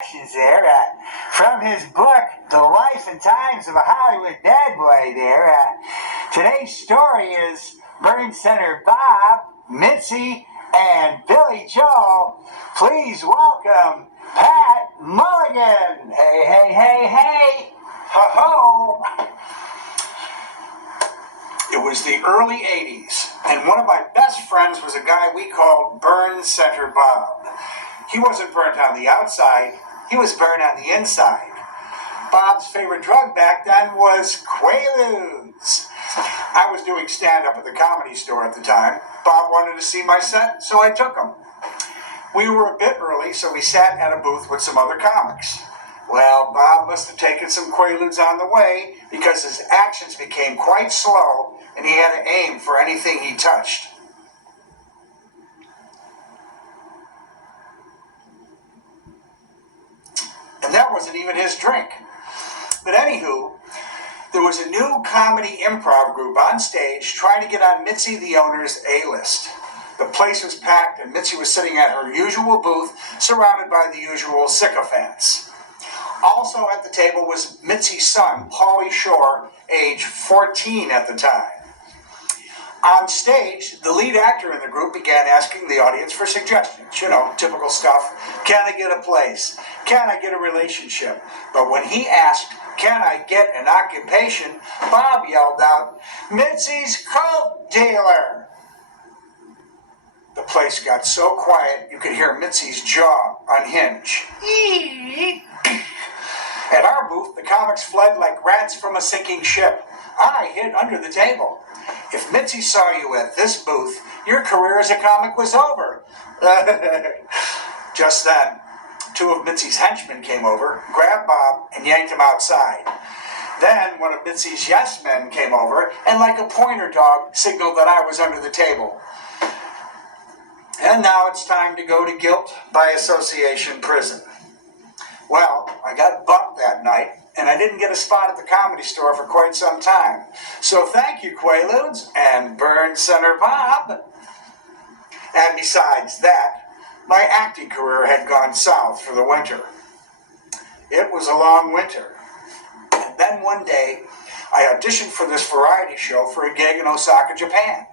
There, from his book, The Life and Times of a Hollywood Bad Boy there. Today's story is Burn Center Bob, Mitzi, and Billy Joel. Please welcome Pat Mulligan. Hey, hey, hey, hey. Ho-ho. It was the early 80s, and one of my best friends was a guy we called Burn Center Bob. He wasn't burnt on the outside, he was burned on the inside. Bob's favorite drug back then was Quaaludes. I was doing stand-up at the Comedy Store at the time. Bob wanted to see my set, so I took him. We were a bit early, so we sat at a booth with some other comics. Well, Bob must have taken some Quaaludes on the way because his actions became quite slow and he had to aim for anything he touched. And that wasn't even his drink. But anywho, there was a new comedy improv group on stage trying to get on Mitzi the owner's A-list. The place was packed and Mitzi was sitting at her usual booth surrounded by the usual sycophants. Also at the table was Mitzi's son, Pauly Shore, age 14 at the time. On stage, the lead actor in the group began asking the audience for suggestions. You know, typical stuff. Can I get a place? Can I get a relationship? But when he asked, can I get an occupation, Bob yelled out, Mitzi's coke dealer. The place got so quiet you could hear Mitzi's jaw unhinge. At our booth, the comics fled like rats from a sinking ship. I hid under the table. If Mitzi saw you at this booth, your career as a comic was over. Just then, two of Mitzi's henchmen came over, grabbed Bob, and yanked him outside. Then one of Mitzi's yes men came over and, like a pointer dog, signaled that I was under the table. And now it's time to go to guilt by association prison. Well, I got bumped that night, and I didn't get a spot at the Comedy Store for quite some time. So thank you, Quaaludes, and Burn Center Bob. And besides that, my acting career had gone south for the winter. It was a long winter. And then one day, I auditioned for this variety show for a gig in Osaka, Japan.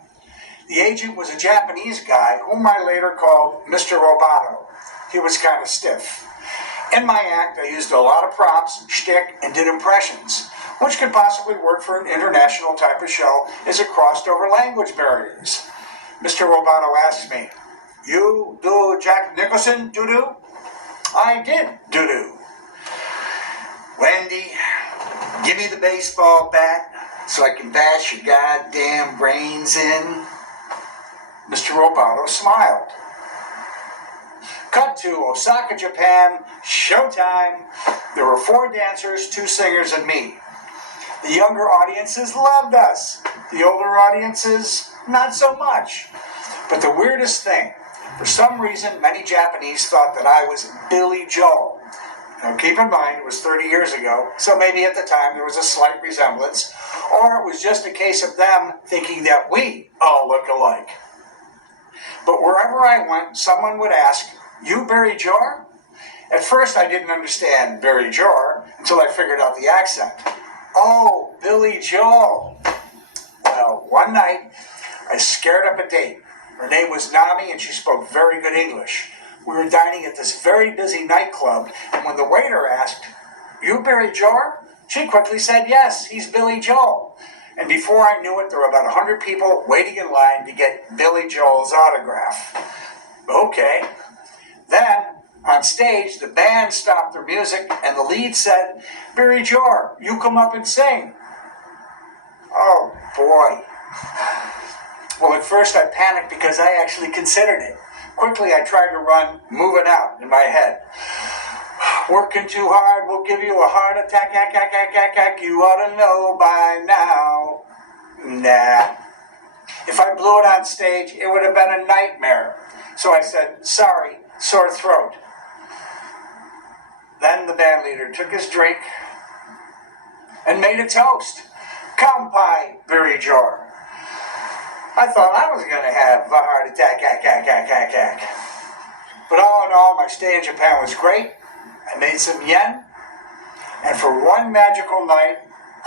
The agent was a Japanese guy whom I later called Mr. Roboto. He was kind of stiff. In my act, I used a lot of props, shtick, and did impressions, which could possibly work for an international type of show as it crossed over language barriers. Mr. Roboto asked me, you do Jack Nicholson doo-doo? I did doo-doo. Wendy, give me the baseball bat so I can bash your goddamn brains in. Mr. Roboto smiled. Cut to Osaka, Japan, showtime. There were 4 dancers, 2 singers, and me. The younger audiences loved us. The older audiences, not so much. But the weirdest thing, for some reason, many Japanese thought that I was Billy Joel. Now keep in mind, it was 30 years ago, so maybe at the time there was a slight resemblance, or it was just a case of them thinking that we all look alike. But wherever I went, someone would ask, you Barry Jor? At first I didn't understand Barry Jor until I figured out the accent. Oh, Billy Joel. Well, one night I scared up a date. Her name was Nami and she spoke very good English. We were dining at this very busy nightclub, and when the waiter asked, you Barry Jor? She quickly said, yes, he's Billy Joel. And before I knew it, there were about 100 people waiting in line to get Billy Joel's autograph. Okay. Then, on stage, the band stopped their music, and the lead said, Barry Jor, you come up and sing. Oh, boy. Well, at first I panicked because I actually considered it. Quickly, I tried to run, moving out in my head. Working too hard will give you a heart attack, you ought to know by now. Nah. If I blew it on stage, it would have been a nightmare. So I said, sorry, sore throat. Then the band leader took his drink and made a toast. Kampai, Barry Jor. I thought I was going to have a heart attack, But all in all, my stay in Japan was great. I made some yen, and for one magical night,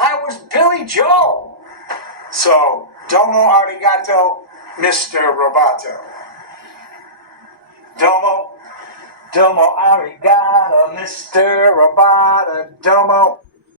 I was Billy Joe. So, domo arigato, Mr. Roboto. Domo arigato, Mr. Roboto. Domo